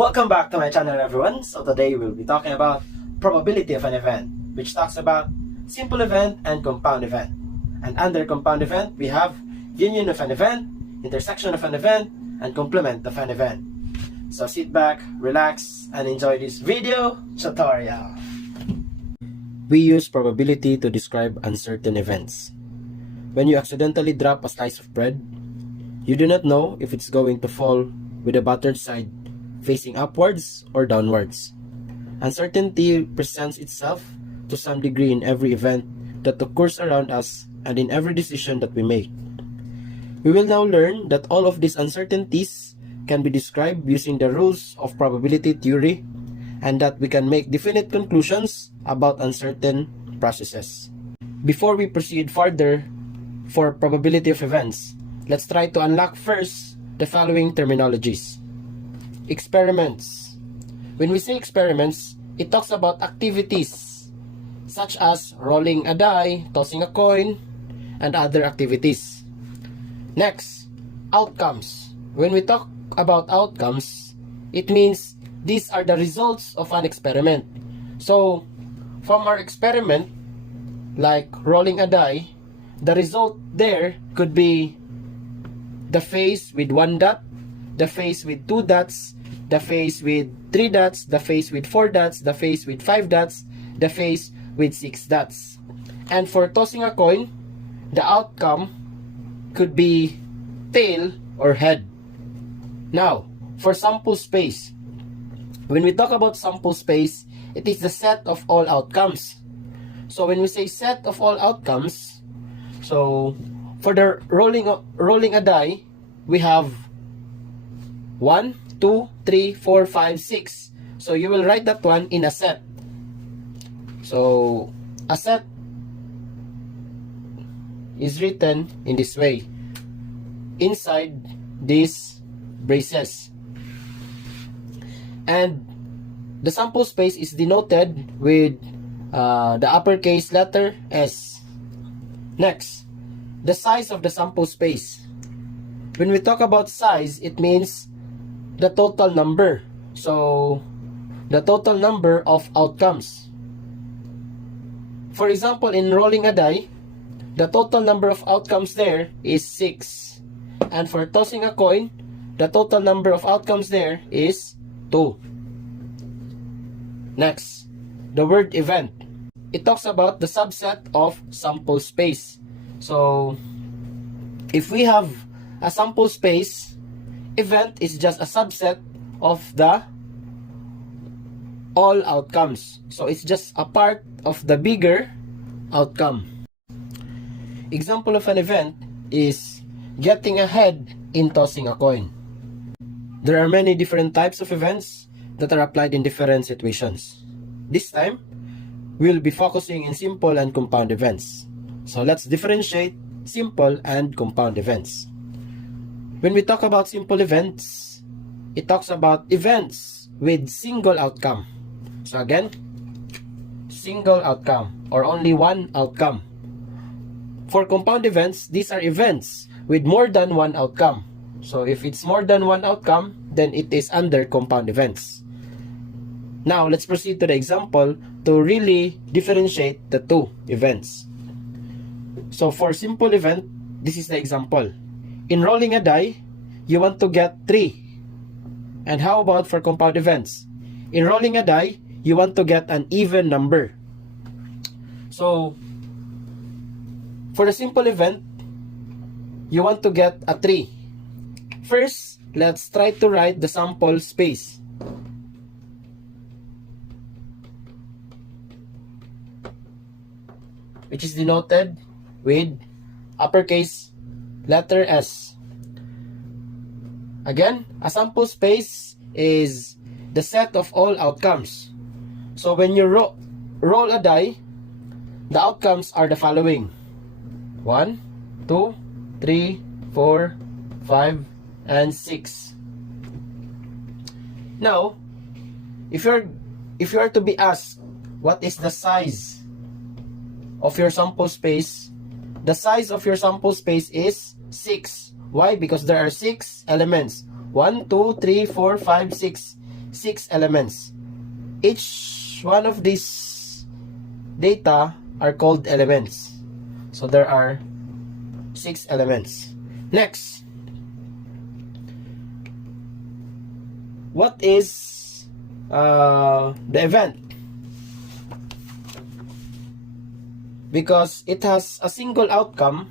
Welcome back to my channel, everyone. So today we'll be talking about probability of an event, which talks about simple event and compound event. And under compound event, we have union of an event, intersection of an event, and complement of an event. So sit back, relax, and enjoy this video tutorial. We use probability to describe uncertain events. When you accidentally drop a slice of bread, you do not know if it's going to fall with the buttered side facing upwards or downwards. Uncertainty presents itself to some degree in every event that occurs around us and in every decision that we make. We will now learn that all of these uncertainties can be described using the rules of probability theory, and that we can make definite conclusions about uncertain processes. Before we proceed further for probability of events, let's try to unlock first the following terminologies. Experiments. When we say experiments, it talks about activities such as rolling a die, tossing a coin, and other activities. Next, outcomes. When we talk about outcomes, it means these are the results of an experiment. So, from our experiment, like rolling a die, the result there could be the face with 1 dot, the face with 2 dots, the face with 3 dots, the face with 4 dots, the face with 5 dots, the face with 6 dots. And for tossing a coin, the outcome could be tail or head. Now, for sample space. When we talk about sample space, it is the set of all outcomes. So when we say set of all outcomes, so for the rolling a die, we have 1, 2, 3, 4, 5, 6. So you will write that one in a set. So a set is written in this way inside these braces. And the sample space is denoted with the uppercase letter S. Next, the size of the sample space. When we talk about size, it means the total number. So, the total number of outcomes. For example, in rolling a die, the total number of outcomes there is 6. And for tossing a coin, the total number of outcomes there is 2. Next, the word event. It talks about the subset of sample space. So, if we have a sample space, event is just a subset of the all outcomes. So, it's just a part of the bigger outcome. Example of an event is getting ahead in tossing a coin. There are many different types of events that are applied in different situations. This time, we'll be focusing in simple and compound events. So let's differentiate simple and compound events. When we talk about simple events, it talks about events with single outcome. So again, single outcome or only one outcome. For compound events, these are events with more than one outcome. So if it's more than one outcome, then it is under compound events. Now, let's proceed to the example to really differentiate the two events. So for simple event, this is the example. In rolling a die, you want to get 3. And how about for compound events? In rolling a die, you want to get an even number. So, for the simple event, you want to get a 3. First, let's try to write the sample space. Which is denoted with uppercase letter S. Again, a sample space is the set of all outcomes. So when you roll a die, the outcomes are the following: 1, 2, 3, 4, 5, and 6. Now, if you are to be asked what is the size of your sample space, the size of your sample space is 6. Why? Because there are 6 elements. 1, 2, 3, 4, 5, 6. 6 elements. Each one of these data are called elements. So there are 6 elements. Next, what is the event? Because it has a single outcome,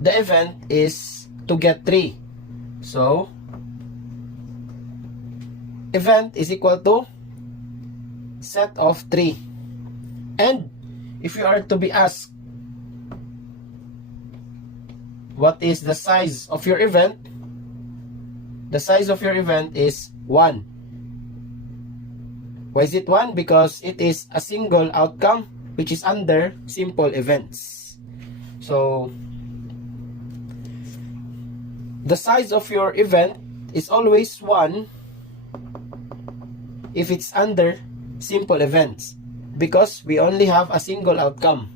the event is to get 3. So, event is equal to set of 3. And if you are to be asked what is the size of your event, the size of your event is 1. Why is it 1? Because it is a single outcome which is under simple events. So, the size of your event is always 1 if it's under simple events, because we only have a single outcome.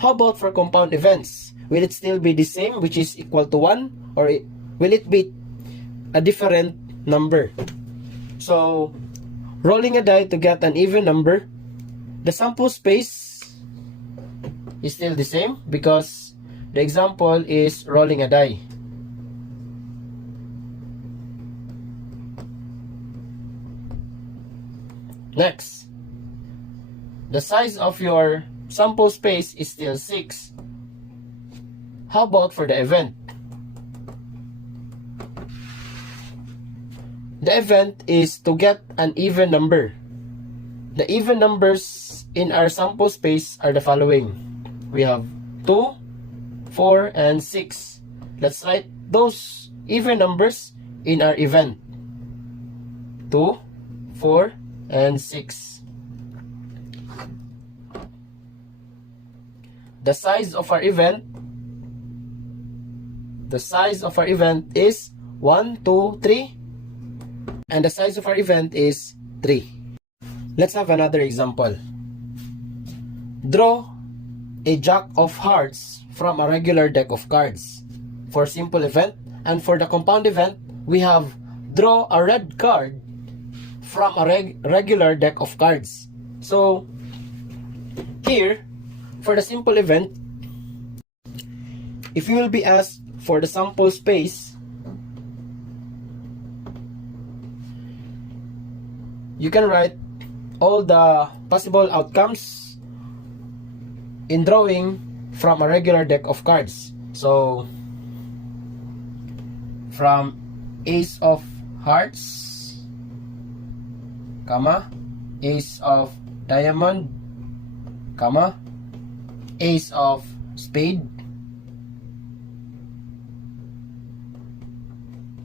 How about for compound events? Will it still be the same, which is equal to 1, or will it be a different number? So, rolling a die to get an even number, the sample space is still the same because the example is rolling a die. Next, the size of your sample space is still 6. How about for the event? The event is to get an even number. The even numbers in our sample space are the following. We have 2, 4, and 6. Let's write those even numbers in our event. 2, 4, and 6. The size of our event is 1, 2, 3, and the size of our event is 3. Let's have another example. Draw a jack of hearts from a regular deck of cards for simple event, and for the compound event, we have draw a red card from a regular deck of cards. So, here, for the simple event, if you will be asked for the sample space, you can write all the possible outcomes in drawing from a regular deck of cards. So, from Ace of Hearts, Ace of Diamond, Ace of Spade,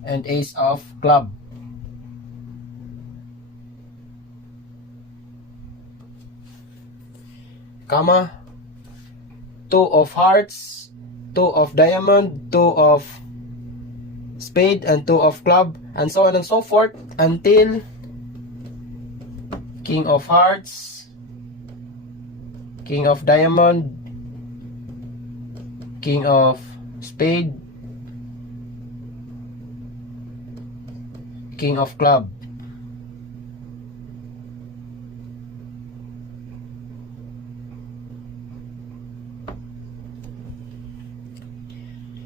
and Ace of Club. Two of Hearts, 2 of Diamond, 2 of Spade, and 2 of Club, and so on and so forth until King of Hearts, King of Diamond, King of Spade, King of Club.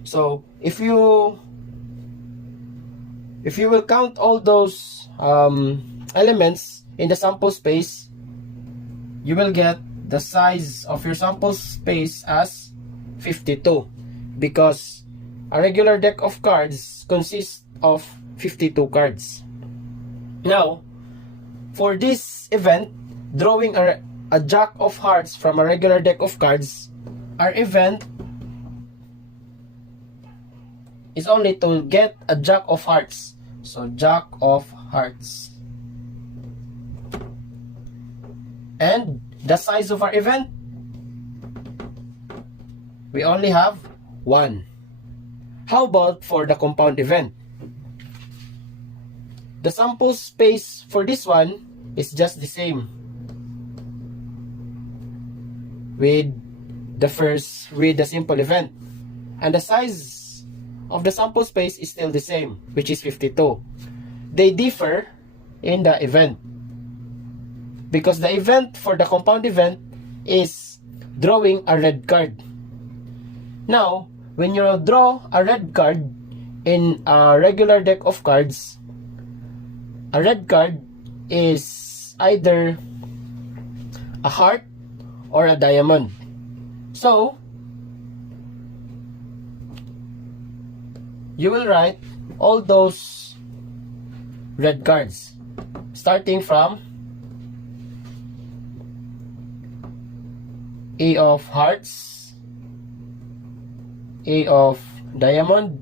So, if you will count all those elements in the sample space, you will get the size of your sample space as 52, because a regular deck of cards consists of 52 cards. Now, for this event, drawing a jack of hearts from a regular deck of cards, our event is only to get a jack of hearts. So, jack of hearts. And the size of our event, we only have 1. How about for the compound event? The sample space for this one is just the same with the simple event. And the size of the sample space is still the same, which is 52. they differ in the event. Because the event for the compound event is drawing a red card. Now, when you draw a red card in a regular deck of cards, a red card is either a heart or a diamond. So, you will write all those red cards, starting from A of hearts, A of diamond,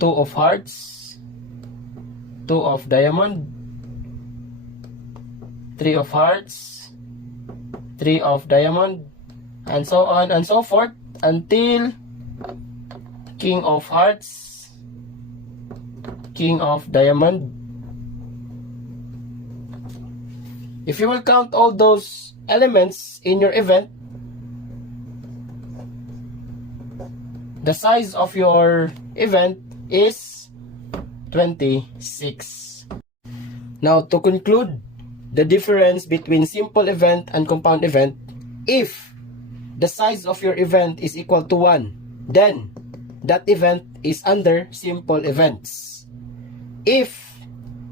2 of hearts, 2 of diamond, 3 of hearts, 3 of diamond, and so on and so forth until King of hearts, King of diamond. If you will count all those elements in your event, the size of your event is 26. Now, to conclude the difference between simple event and compound event, if the size of your event is equal to 1, then that event is under simple events. If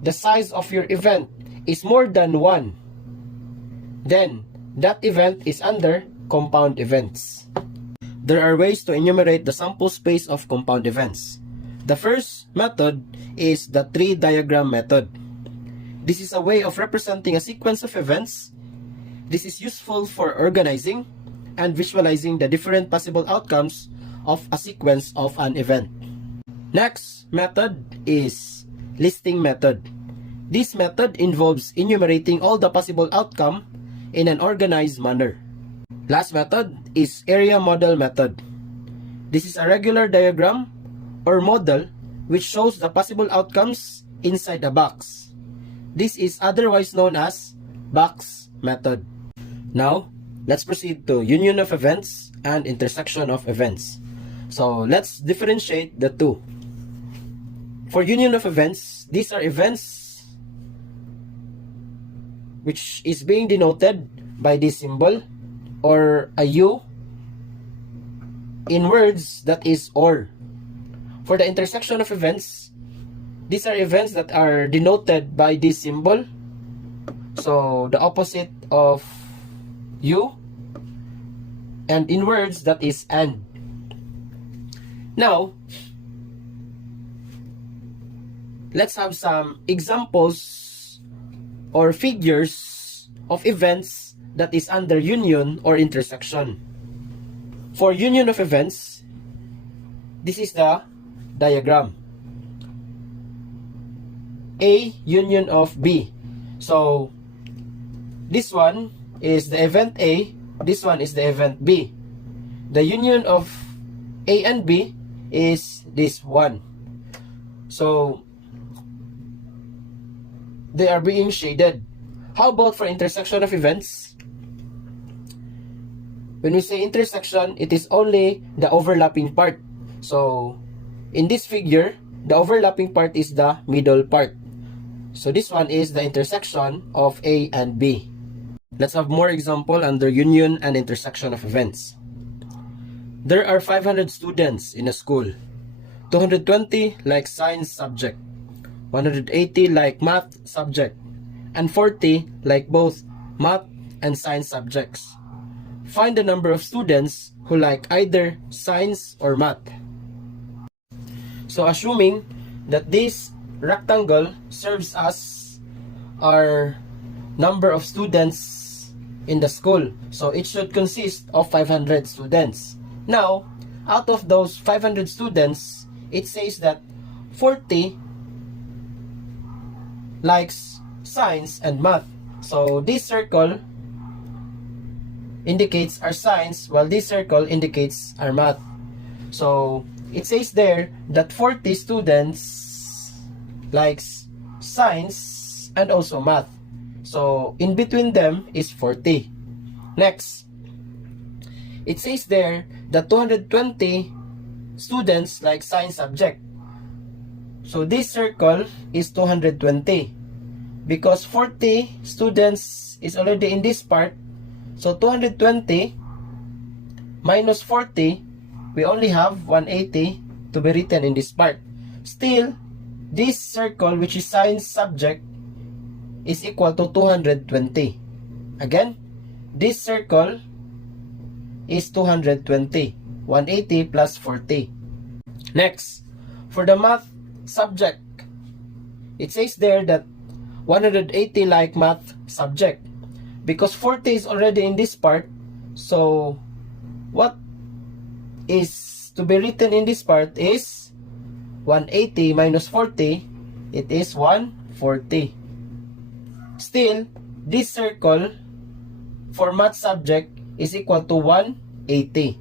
the size of your event is more than 1, then that event is under compound events. There are ways to enumerate the sample space of compound events. The first method is the tree diagram method. This is a way of representing a sequence of events. This is useful for organizing and visualizing the different possible outcomes of a sequence of an event. Next method is listing method. This method involves enumerating all the possible outcomes in an organized manner. Last method is area model method. This is a regular diagram or model which shows the possible outcomes inside a box. This is otherwise known as box method. Now, let's proceed to union of events and intersection of events. So, let's differentiate the two. For union of events, these are events which is being denoted by this symbol or a U in words that is or. For the intersection of events, these are events that are denoted by this symbol, so the opposite of U, and in words that is and. Now, let's have some examples or figures of events that is under union or intersection. For union of events, this is the diagram. A union of B. So, this one is the event A, this one is the event B. The union of A and B is this one. So, they are being shaded. How about for intersection of events? When we say intersection, it is only the overlapping part. So, in this figure, the overlapping part is the middle part. So, this one is the intersection of A and B. Let's have more example under union and intersection of events. There are 500 students in a school. 220 like science subject, 180 like math subject, and 40 like both math and science subjects. Find the number of students who like either science or math. So assuming that this rectangle serves as our number of students in the school, so it should consist of 500 students. Now, out of those 500 students, it says that 40 likes science and math. So this circle indicates our science, while this circle indicates our math. So it says there that 40 students likes science and also math. So in between them is 40. Next, it says there that 220 students like science subject. So this circle is 220 because 40 students is already in this part. So 220 minus 40, we only have 180 to be written in this part. Still, this circle, which is science subject, is equal to 220. Again, this circle is 220. 180 plus 40. Next, for the math subject, it says there that 180 like math subject. Because 40 is already in this part, so what is to be written in this part is 180 minus 40, it is 140. Still, this circle for math subject is equal to 180.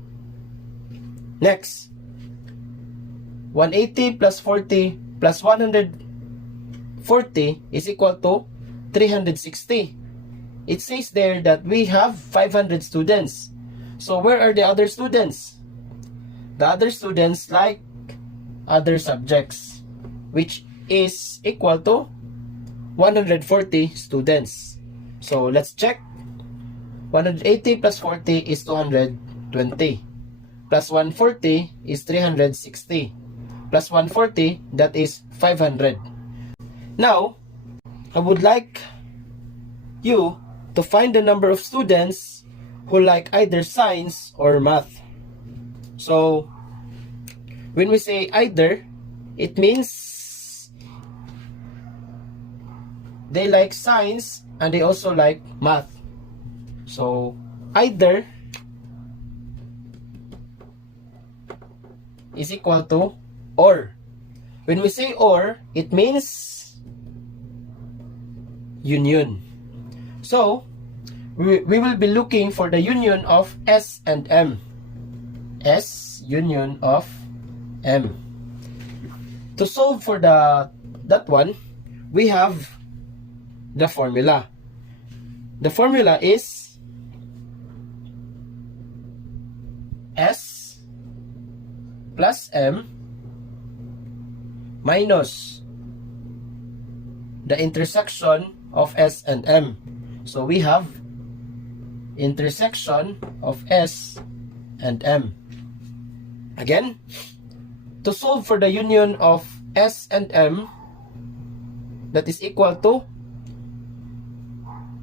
Next, 180 plus 40 plus 140 is equal to 360. It says there that we have 500 students. So where are the other students? The other students like other subjects, which is equal to 140 students. So let's check. 180 plus 40 is 220. Plus 140 is 360. Plus 140, that is 500. Now, I would like you to find the number of students who like either science or math. So, when we say either, it means they like science and they also like math. So, either is equal to or. When we say or, it means union. So, we will be looking for the union of S and M. S union of M. To solve for that one, we have the formula. The formula is S plus M minus the intersection of S and M. So we have intersection of S and M. Again, to solve for the union of S and M, that is equal to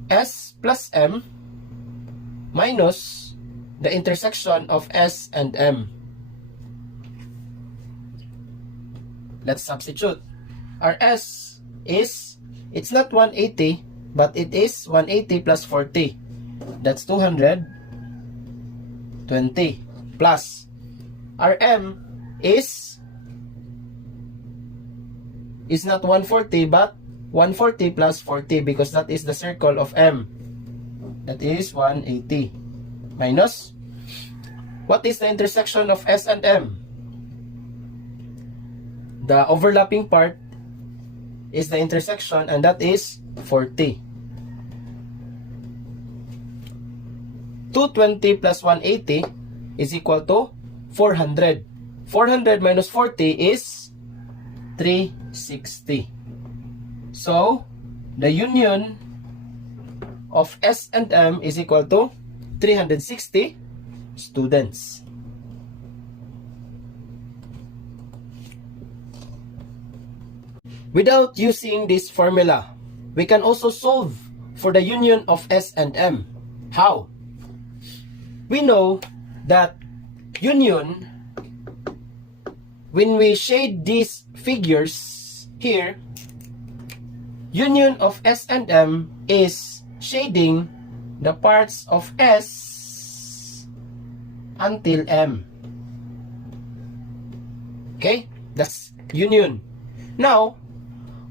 S plus M minus the intersection of S and M. Let's substitute. Our S is, it's not 180, but it is 180 plus 40. That's 220. Plus, our M is not 140, but 140 plus 40, because that is the circle of M. That is 180. Minus, what is the intersection of S and M? The overlapping part is the intersection, and that is 40. 220 plus 180 is equal to 400. 400 minus 40 is 360. So, the union of S and M is equal to 360 students. Without using this formula, we can also solve for the union of S and M. How? We know that union, when we shade these figures here, union of S and M is shading the parts of S until M. Okay? That's union. Now,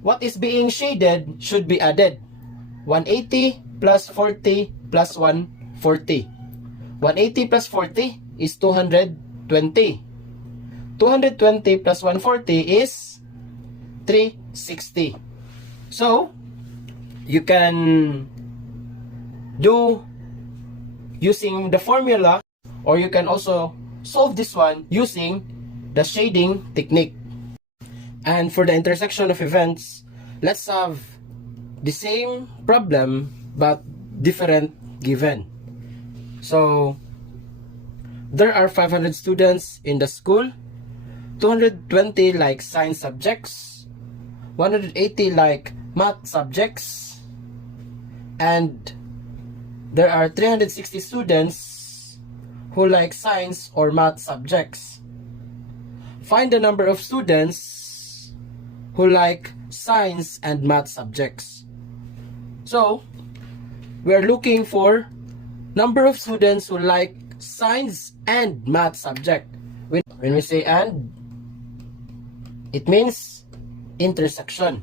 what is being shaded should be added. 180 plus 40 plus 140. 180 plus 40 is 220. 220 plus 140 is 360. So, you can do using the formula, or you can also solve this one using the shading technique. And for the intersection of events, let's have the same problem but different given. So there are 500 students in the school, 220 like science subjects, 180 like math subjects, and there are 360 students who like science or math subjects. Find the number of students who like science and math subjects. So we are looking for number of students who like science and math subject. When we say and, it means intersection.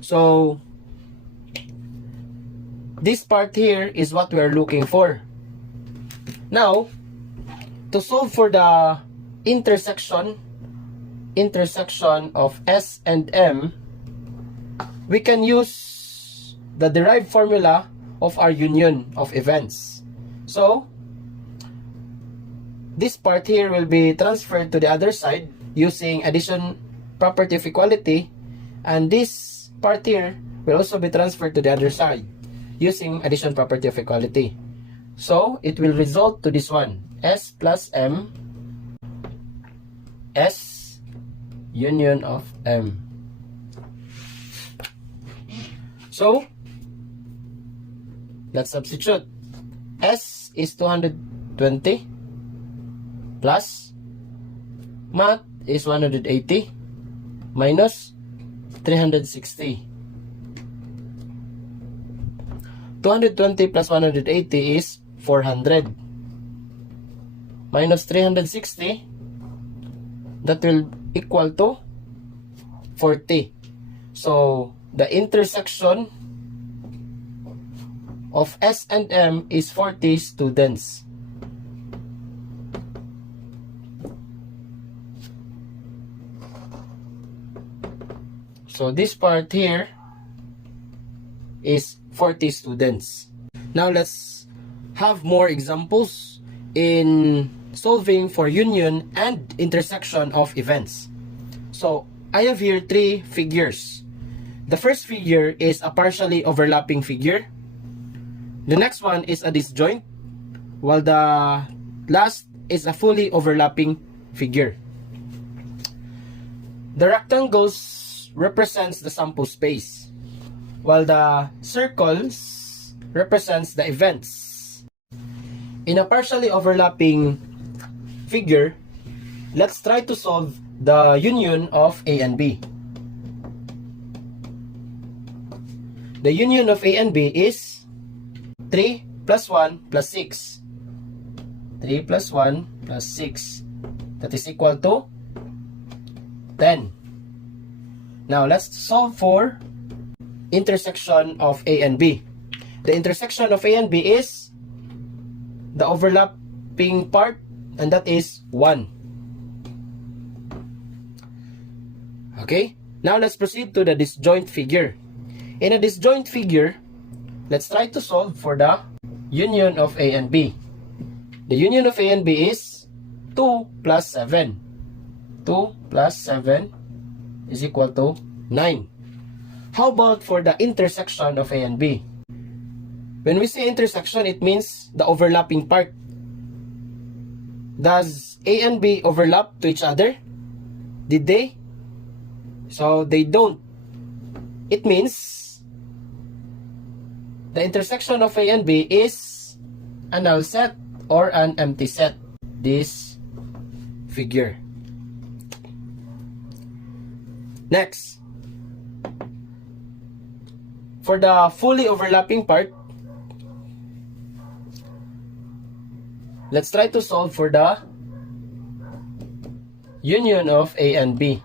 So this part here is what we are looking for. Now, to solve for the intersection of S and M, we can use the derived formula of our union of events. So this part here will be transferred to the other side using addition property of equality, and this part here will also be transferred to the other side using addition property of equality. So it will result to this one, S plus M, S union of M. So let's substitute. S is 220 plus math is 180 minus 360. 220 plus 180 is 400 minus 360, that will equal to 40. So the intersection of S and M is 40 students. So this part here is 40 students. Now let's have more examples in solving for union and intersection of events. So I have here three figures. The first figure is a partially overlapping figure. The next one is a disjoint, while the last is a fully overlapping figure. The rectangles represents the sample space, while the circles represents the events. In a partially overlapping figure, let's try to solve the union of A and B. The union of A and B is 3 plus 1 plus 6. 3 plus 1 plus 6. That is equal to 10. Now let's solve for intersection of A and B. The intersection of A and B is the overlapping part, and that is 1. Okay, now let's proceed to the disjoint figure. In a disjoint figure, let's try to solve for the union of A and B. The union of A and B is 2 plus 7. 2 plus 7 is equal to 9. How about for the intersection of A and B? When we say intersection, it means the overlapping part. Does A and B overlap to each other? Did they? So they don't. It means the intersection of A and B is a null set or an empty set. This figure. Next, for the fully overlapping part, let's try to solve for the union of A and B.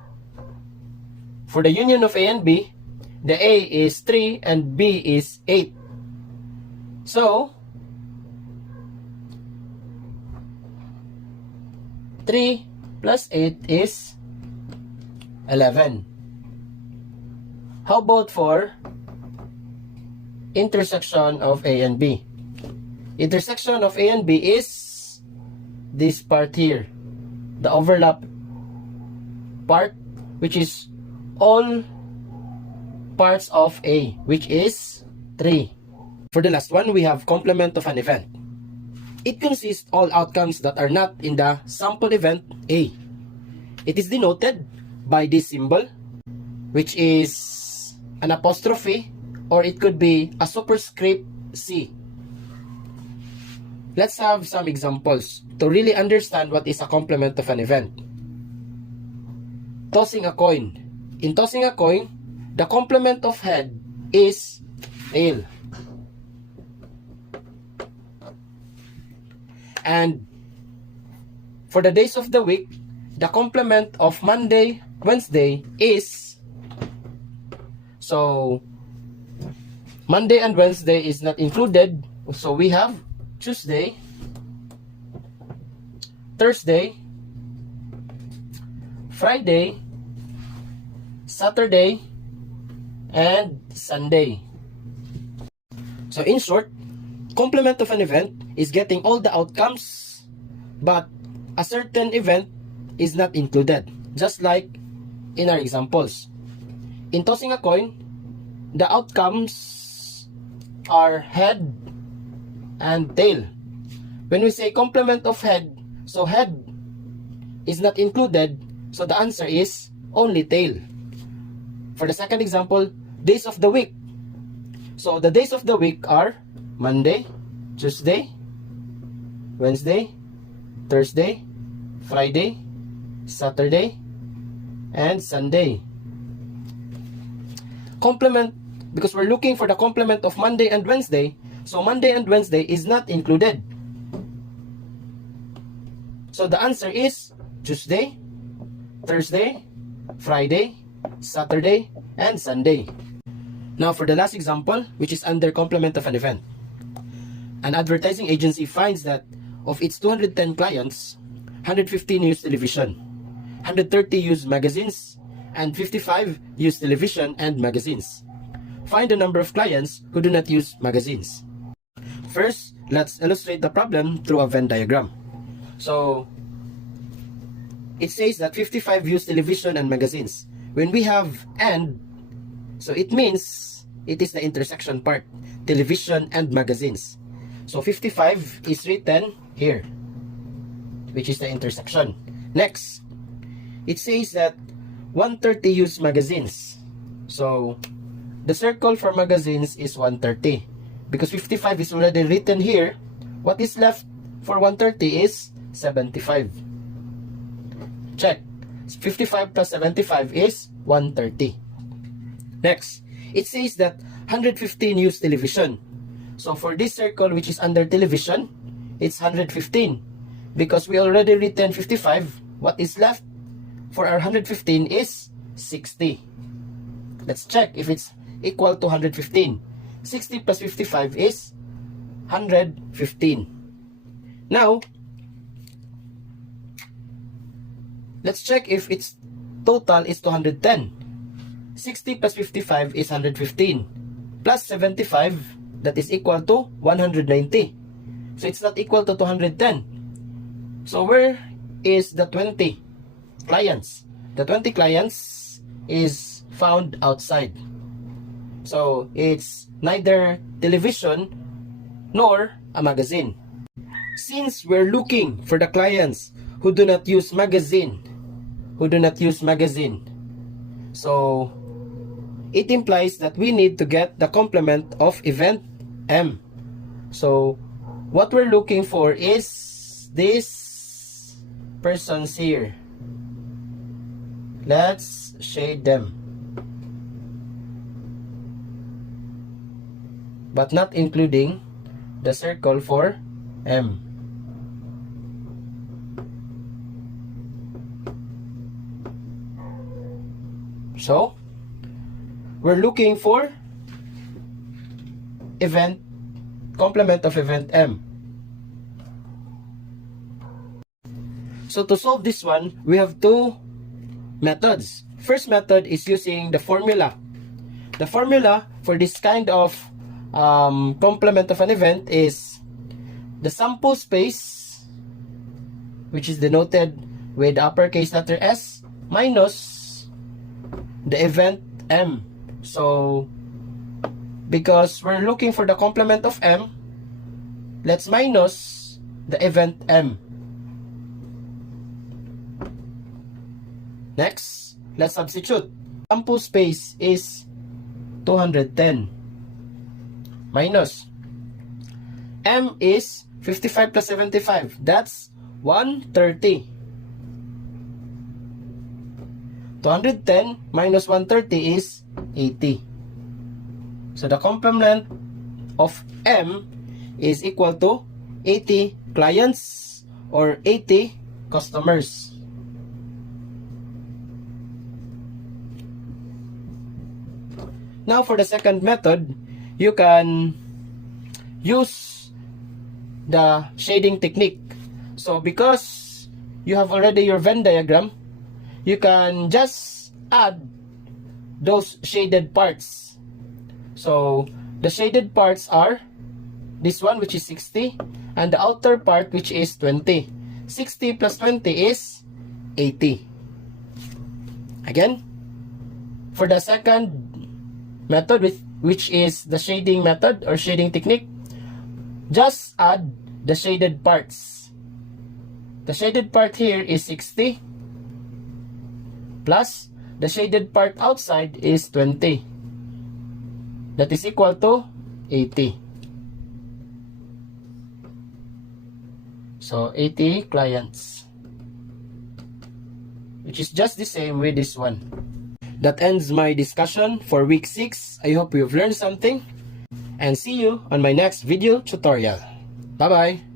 For the union of A and B, the A is 3 and B is 8. So 3 plus 8 is 11. How about for intersection of A and B? Intersection of A and B is this part here, the overlap part, which is all parts of A, which is 3. For the last one, we have complement of an event. It consists all outcomes that are not in the sample event A. It is denoted by this symbol, which is an apostrophe, or it could be a superscript C. Let's have some examples to really understand what is a complement of an event. Tossing a coin. In tossing a coin, the complement of head is tail. And for the days of the week, the complement of Monday, Wednesday is, so Monday and Wednesday is not included, so we have Tuesday, Thursday, Friday, Saturday, and Sunday. So in short, complement of an event is getting all the outcomes, but a certain event is not included, just like in our examples. In tossing a coin, the outcomes are head and tail. When we say complement of head, so head is not included, so the answer is only tail. For the second example, days of the week. So the days of the week are Monday, Tuesday, Wednesday, Thursday, Friday, Saturday, and Sunday. Complement, because we're looking for the complement of Monday and Wednesday, so Monday and Wednesday is not included. So the answer is Tuesday, Thursday, Friday, Saturday, and Sunday. Now for the last example, which is under complement of an event. An advertising agency finds that of its 210 clients, 115 use television, 130 use magazines, and 55 use television and magazines. Find the number of clients who do not use magazines. First, let's illustrate the problem through a Venn diagram. So, it says that 55 use television and magazines. When we have and, so it means it is the intersection part, television and magazines. So 55 is written here, which is the intersection. Next, it says that 130 use magazines. So the circle for magazines is 130. Because 55 is already written here, what is left for 130 is 75. Check. 55 plus 75 is 130. Next, it says that 115 use television. So for this circle which is under television, it's 115. Because we already written 55, what is left for our 115 is 60. Let's check if it's equal to 115. 60 plus 55 is 115. Now, let's check if its total is 210. 60 plus 55 is 115. Plus 75, that is equal to 190. So it's not equal to 210. So where is the 20 clients? The 20 clients is found outside. So it's neither television nor a magazine. Since we're looking for the clients who do not use magazine, so it implies that we need to get the complement of event M. So what we're looking for is these persons here. Let's shade them, but not including the circle for M. So we're looking for event, complement of event M. So to solve this one, we have two methods. First method is using the formula. The formula for this kind of complement of an event is the sample space, which is denoted with the uppercase letter S, minus the event M. So, because we're looking for the complement of M, let's minus the event M. Next, let's substitute. Sample space is 210 minus M is 55 plus 75. That's 130. 210 minus 130 is 80. So the complement of M is equal to 80 clients or 80 customers. Now for the second method, you can use the shading technique. So because you have already your Venn diagram, you can just add those shaded parts. So the shaded parts are this one, which is 60, and the outer part, which is 20. 60 plus 20 is 80. Again, for the second method, which is the shading method or shading technique, just add the shaded parts. The shaded part here is 60 plus the shaded part outside is 20. That is equal to 80. So 80 clients, which is just the same with this one. That ends my discussion for week 6. I hope you've learned something, and see you on my next video tutorial. Bye bye.